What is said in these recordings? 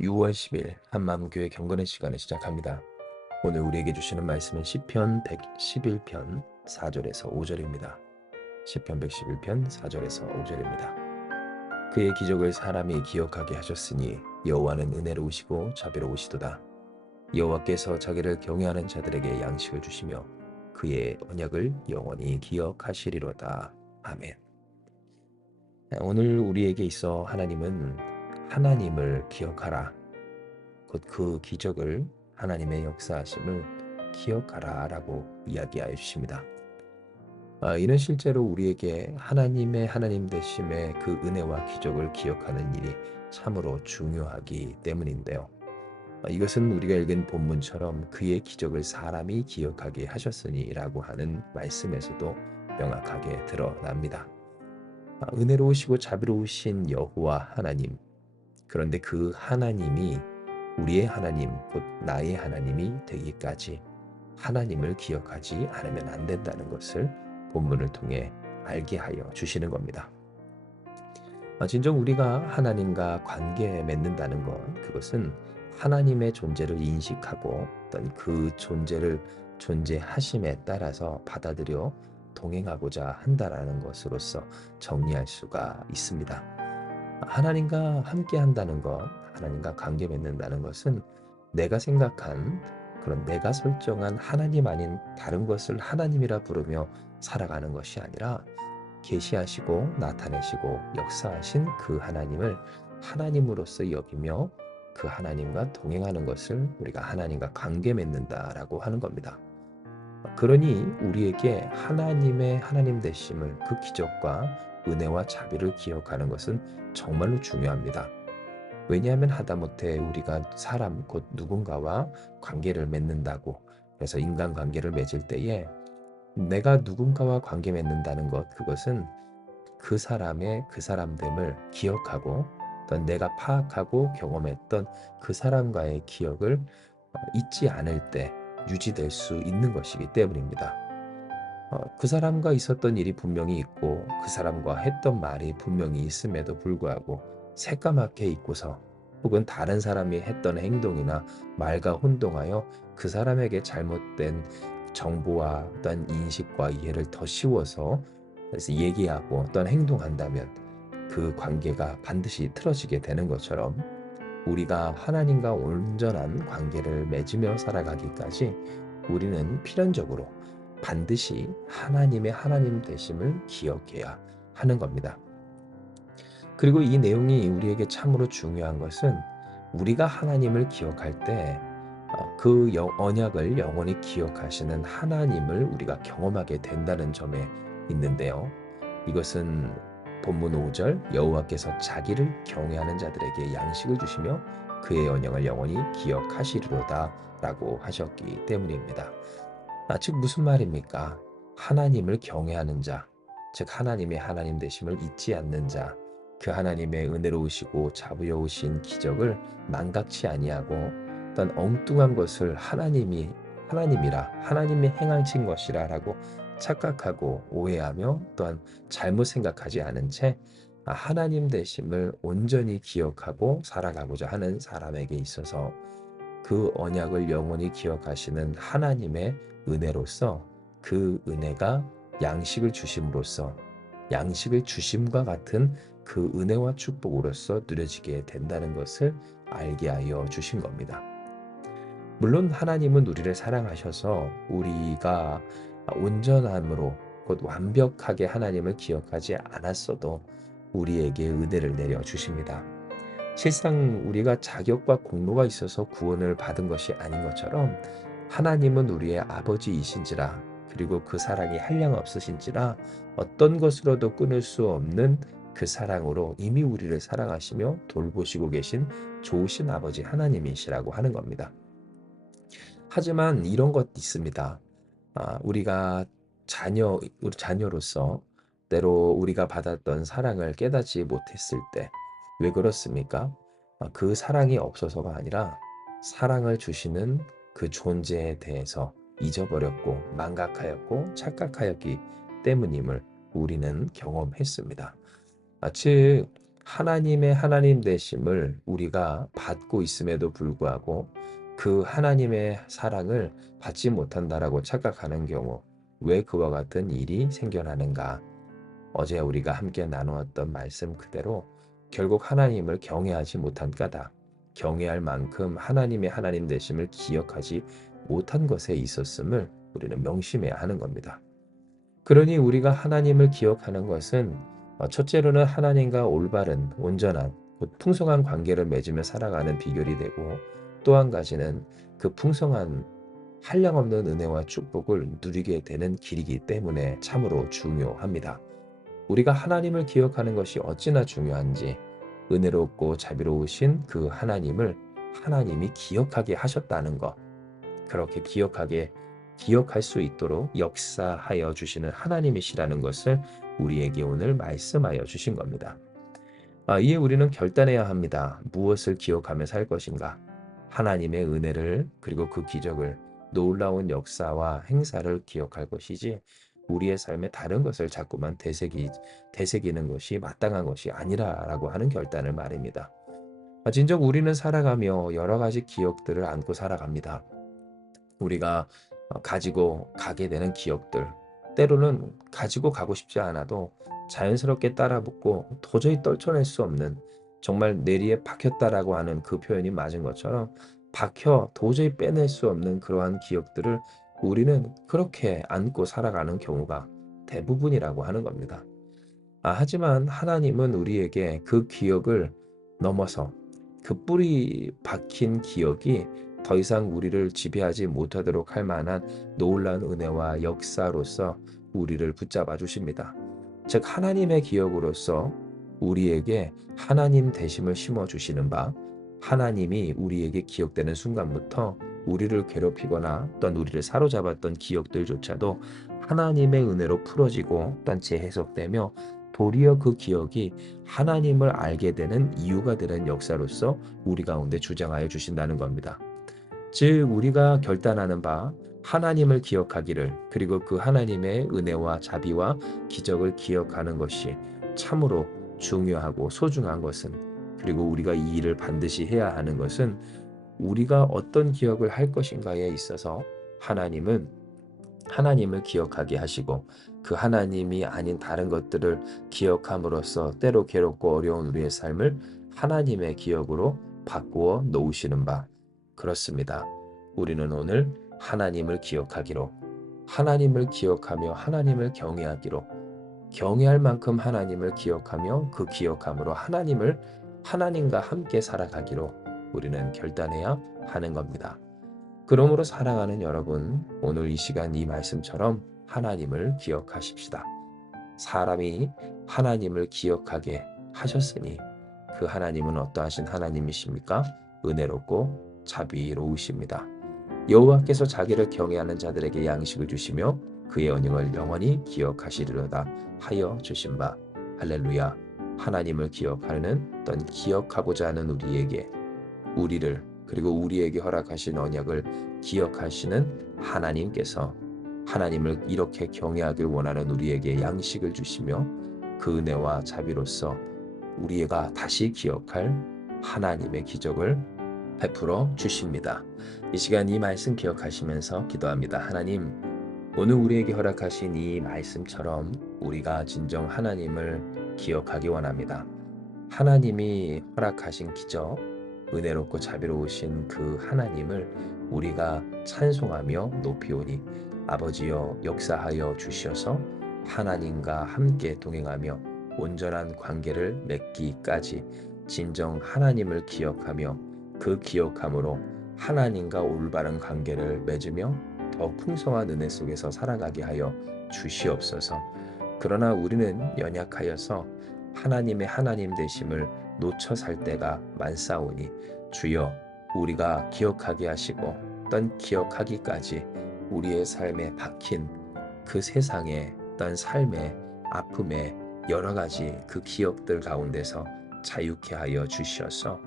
6월 10일 한마음교회 경건의 시간을 시작합니다. 오늘 우리에게 주시는 말씀은 시편 111편 4절에서 5절입니다. 시편 111편 4절에서 5절입니다. 그의 기적을 사람이 기억하게 하셨으니 여호와는 은혜로우시고 자비로우시도다. 여호와께서 자기를 경외하는 자들에게 양식을 주시며 그의 언약을 영원히 기억하시리로다. 아멘. 오늘 우리에게 있어 하나님은 하나님을 기억하라. 곧 그 기적을 하나님의 역사하심을 기억하라라고 이야기하여 주십니다. 이는 실제로 우리에게 하나님의 하나님 되심의 그 은혜와 기적을 기억하는 일이 참으로 중요하기 때문인데요. 이것은 우리가 읽은 본문처럼 그의 기적을 사람이 기억하게 하셨으니라고 하는 말씀에서도 명확하게 드러납니다. 은혜로우시고 자비로우신 여호와 하나님, 그런데 그 하나님이 우리의 하나님, 곧 나의 하나님이 되기까지 하나님을 기억하지 않으면 안 된다는 것을 본문을 통해 알게 하여 주시는 겁니다. 진정 우리가 하나님과 관계 맺는다는 것, 그것은 하나님의 존재를 인식하고 어떤 그 존재를 존재하심에 따라서 받아들여 동행하고자 한다라는 것으로서 정리할 수가 있습니다. 하나님과 함께 한다는 것, 하나님과 관계 맺는다는 것은 내가 생각한 그런 내가 설정한 하나님 아닌 다른 것을 하나님이라 부르며 살아가는 것이 아니라 계시하시고 나타내시고 역사하신 그 하나님을 하나님으로서 여기며 그 하나님과 동행하는 것을 우리가 하나님과 관계 맺는다라고 하는 겁니다. 그러니 우리에게 하나님의 하나님 되심을 그 기적과 은혜와 자비를 기억하는 것은 정말로 중요합니다. 왜냐하면 하다못해 우리가 사람 곧 누군가와 관계를 맺는다고 그래서 인간관계를 맺을 때에 내가 누군가와 관계 맺는다는 것, 그것은 그 사람의 그 사람됨을 기억하고 또 내가 파악하고 경험했던 그 사람과의 기억을 잊지 않을 때 유지될 수 있는 것이기 때문입니다. 그 사람과 있었던 일이 분명히 있고 그 사람과 했던 말이 분명히 있음에도 불구하고 새까맣게 잊고서 혹은 다른 사람이 했던 행동이나 말과 혼동하여 그 사람에게 잘못된 정보와 어떤 인식과 이해를 더 씌워서 그래서 얘기하고 어떤 행동한다면 그 관계가 반드시 틀어지게 되는 것처럼 우리가 하나님과 온전한 관계를 맺으며 살아가기까지 우리는 필연적으로 반드시 하나님의 하나님 되심을 기억해야 하는 겁니다. 그리고 이 내용이 우리에게 참으로 중요한 것은 우리가 하나님을 기억할 때 그 언약을 영원히 기억하시는 하나님을 우리가 경험하게 된다는 점에 있는데요. 이것은 본문 5절 여호와께서 자기를 경외하는 자들에게 양식을 주시며 그의 언약을 영원히 기억하시리로다 라고 하셨기 때문입니다. 즉 무슨 말입니까? 하나님을 경외하는 자, 즉 하나님의 하나님 되심을 잊지 않는 자, 그 하나님의 은혜로우시고 자비로우신 기적을 망각치 아니하고 어떤 엉뚱한 것을 하나님이라 하나님이 행하신 것이라라고 착각하고 오해하며 또한 잘못 생각하지 않은 채 하나님 되심을 온전히 기억하고 살아가고자 하는 사람에게 있어서 그 언약을 영원히 기억하시는 하나님의 은혜로서 그 은혜가 양식을 주심으로써 양식을 주심과 같은 그 은혜와 축복으로서 누려지게 된다는 것을 알게 하여 주신 겁니다. 물론 하나님은 우리를 사랑하셔서 우리가 온전함으로 곧 완벽하게 하나님을 기억하지 않았어도 우리에게 은혜를 내려 주십니다. 실상 우리가 자격과 공로가 있어서 구원을 받은 것이 아닌 것처럼 하나님은 우리의 아버지이신지라 그리고 그 사랑이 한량없으신지라 어떤 것으로도 끊을 수 없는 그 사랑으로 이미 우리를 사랑하시며 돌보시고 계신 좋으신 아버지 하나님이시라고 하는 겁니다. 하지만 이런 것 있습니다. 우리가 우리 자녀로서 때로 우리가 받았던 사랑을 깨닫지 못했을 때 왜 그렇습니까? 그 사랑이 없어서가 아니라 사랑을 주시는 그 존재에 대해서 잊어버렸고 망각하였고 착각하였기 때문임을 우리는 경험했습니다. 즉 하나님의 하나님 되심을 우리가 받고 있음에도 불구하고 그 하나님의 사랑을 받지 못한다라고 착각하는 경우 왜 그와 같은 일이 생겨나는가? 어제 우리가 함께 나누었던 말씀 그대로 결국 하나님을 경외하지 못한 까닭, 경외할 만큼 하나님의 하나님 되심을 기억하지 못한 것에 있었음을 우리는 명심해야 하는 겁니다. 그러니 우리가 하나님을 기억하는 것은 첫째로는 하나님과 올바른, 온전한, 곧 풍성한 관계를 맺으며 살아가는 비결이 되고 또 한 가지는 그 풍성한 한량없는 은혜와 축복을 누리게 되는 길이기 때문에 참으로 중요합니다. 우리가 하나님을 기억하는 것이 어찌나 중요한지 은혜롭고 자비로우신 그 하나님을 하나님이 기억하게 하셨다는 것, 그렇게 기억할 수 있도록 역사하여 주시는 하나님이시라는 것을 우리에게 오늘 말씀하여 주신 겁니다. 이에 우리는 결단해야 합니다. 무엇을 기억하며 살 것인가? 하나님의 은혜를 그리고 그 기적을 놀라운 역사와 행사를 기억할 것이지 우리의 삶에 다른 것을 자꾸만 되새기는 것이 마땅한 것이 아니라라고 하는 결단을 말입니다. 진정 우리는 살아가며 여러 가지 기억들을 안고 살아갑니다. 우리가 가지고 가게 되는 기억들, 때로는 가지고 가고 싶지 않아도 자연스럽게 따라붙고 도저히 떨쳐낼 수 없는, 정말 내리에 박혔다라고 하는 그 표현이 맞은 것처럼 박혀 도저히 빼낼 수 없는 그러한 기억들을 우리는 그렇게 안고 살아가는 경우가 대부분이라고 하는 겁니다. 하지만 하나님은 우리에게 그 기억을 넘어서 그 뿌리 박힌 기억이 더 이상 우리를 지배하지 못하도록 할 만한 놀라운 은혜와 역사로서 우리를 붙잡아 주십니다. 즉 하나님의 기억으로서 우리에게 하나님 되심을 심어 주시는 바, 하나님이 우리에게 기억되는 순간부터 우리를 괴롭히거나 또는 우리를 사로잡았던 기억들조차도 하나님의 은혜로 풀어지고 또한 재해석되며 도리어 그 기억이 하나님을 알게 되는 이유가 되는 역사로서 우리 가운데 주장하여 주신다는 겁니다. 즉 우리가 결단하는 바 하나님을 기억하기를, 그리고 그 하나님의 은혜와 자비와 기적을 기억하는 것이 참으로 중요하고 소중한 것은, 그리고 우리가 이 일을 반드시 해야 하는 것은 우리가 어떤 기억을 할 것인가에 있어서 하나님은 하나님을 기억하게 하시고 그 하나님이 아닌 다른 것들을 기억함으로써 때로 괴롭고 어려운 우리의 삶을 하나님의 기억으로 바꾸어 놓으시는 바 그렇습니다. 우리는 오늘 하나님을 기억하기로, 하나님을 기억하며 하나님을 경외하기로, 경외할 만큼 하나님을 기억하며 그 기억함으로 하나님과 함께 살아가기로 우리는 결단해야 하는 겁니다. 그러므로 사랑하는 여러분, 오늘 이 시간 이 말씀처럼 하나님을 기억하십시다. 사람이 하나님을 기억하게 하셨으니 그 하나님은 어떠하신 하나님이십니까? 은혜롭고 자비로우십니다. 여호와께서 자기를 경외하는 자들에게 양식을 주시며 그의 언약을 영원히 기억하시리로다 하여 주신 바. 할렐루야. 하나님을 기억하는 어떤 기억하고자 하는 우리에게, 우리를 그리고 우리에게 허락하신 언약을 기억하시는 하나님께서 하나님을 이렇게 경외하길 원하는 우리에게 양식을 주시며 그 은혜와 자비로서 우리가 다시 기억할 하나님의 기적을 베풀어 주십니다. 이 시간 이 말씀 기억하시면서 기도합니다. 하나님, 오늘 우리에게 허락하신 이 말씀처럼 우리가 진정 하나님을 기억하기 원합니다. 하나님이 허락하신 기적, 은혜롭고 자비로우신 그 하나님을 우리가 찬송하며 높이오니 아버지여 역사하여 주시어서 하나님과 함께 동행하며 온전한 관계를 맺기까지 진정 하나님을 기억하며 그 기억함으로 하나님과 올바른 관계를 맺으며 더 풍성한 은혜 속에서 살아가게 하여 주시옵소서. 그러나 우리는 연약하여서 하나님의 하나님 되심을 놓쳐 살 때가 많사오니 주여 우리가 기억하게 하시고 어떤 기억하기까지 우리의 삶에 박힌 그 세상의 어떤 삶의 아픔의 여러 가지 그 기억들 가운데서 자유케 하여 주시어서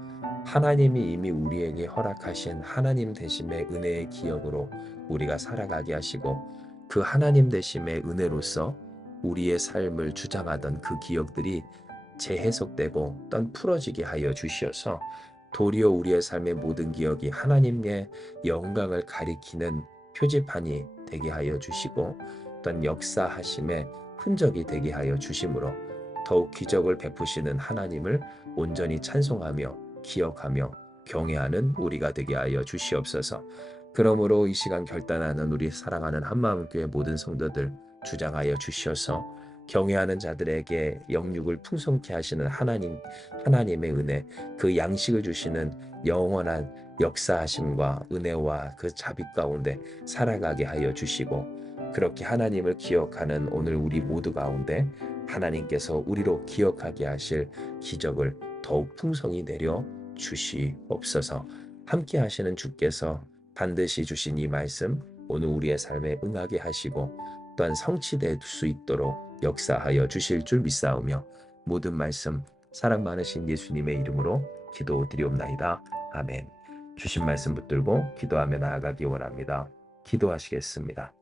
하나님이 이미 우리에게 허락하신 하나님 되심의 은혜의 기억으로 우리가 살아가게 하시고 그 하나님 되심의 은혜로서 우리의 삶을 주장하던 그 기억들이 재해석되고 또한 풀어지게 하여 주시어서 도리어 우리의 삶의 모든 기억이 하나님의 영광을 가리키는 표지판이 되게 하여 주시고 또한 역사하심의 흔적이 되게 하여 주심으로 더욱 기적을 베푸시는 하나님을 온전히 찬송하며 기억하며 경외하는 우리가 되게 하여 주시옵소서. 그러므로 이 시간 결단하는 우리 사랑하는 한마음교회 모든 성도들 주장하여 주시어서 경외하는 자들에게 영육을 풍성케 하시는 하나님의 은혜, 그 양식을 주시는 영원한 역사하심과 은혜와 그 자비 가운데 살아가게 하여 주시고, 그렇게 하나님을 기억하는 오늘 우리 모두 가운데 하나님께서 우리로 기억하게 하실 기적을 더욱 풍성히 내려 주시옵소서. 함께 하시는 주께서 반드시 주신 이 말씀 오늘 우리의 삶에 응하게 하시고 또한 성취될 수 있도록 역사하여 주실 줄 믿사오며 모든 말씀 사랑 많으신 예수님의 이름으로 기도드리옵나이다. 아멘. 주신 말씀 붙들고 기도하며 나아가기 원합니다. 기도하시겠습니다.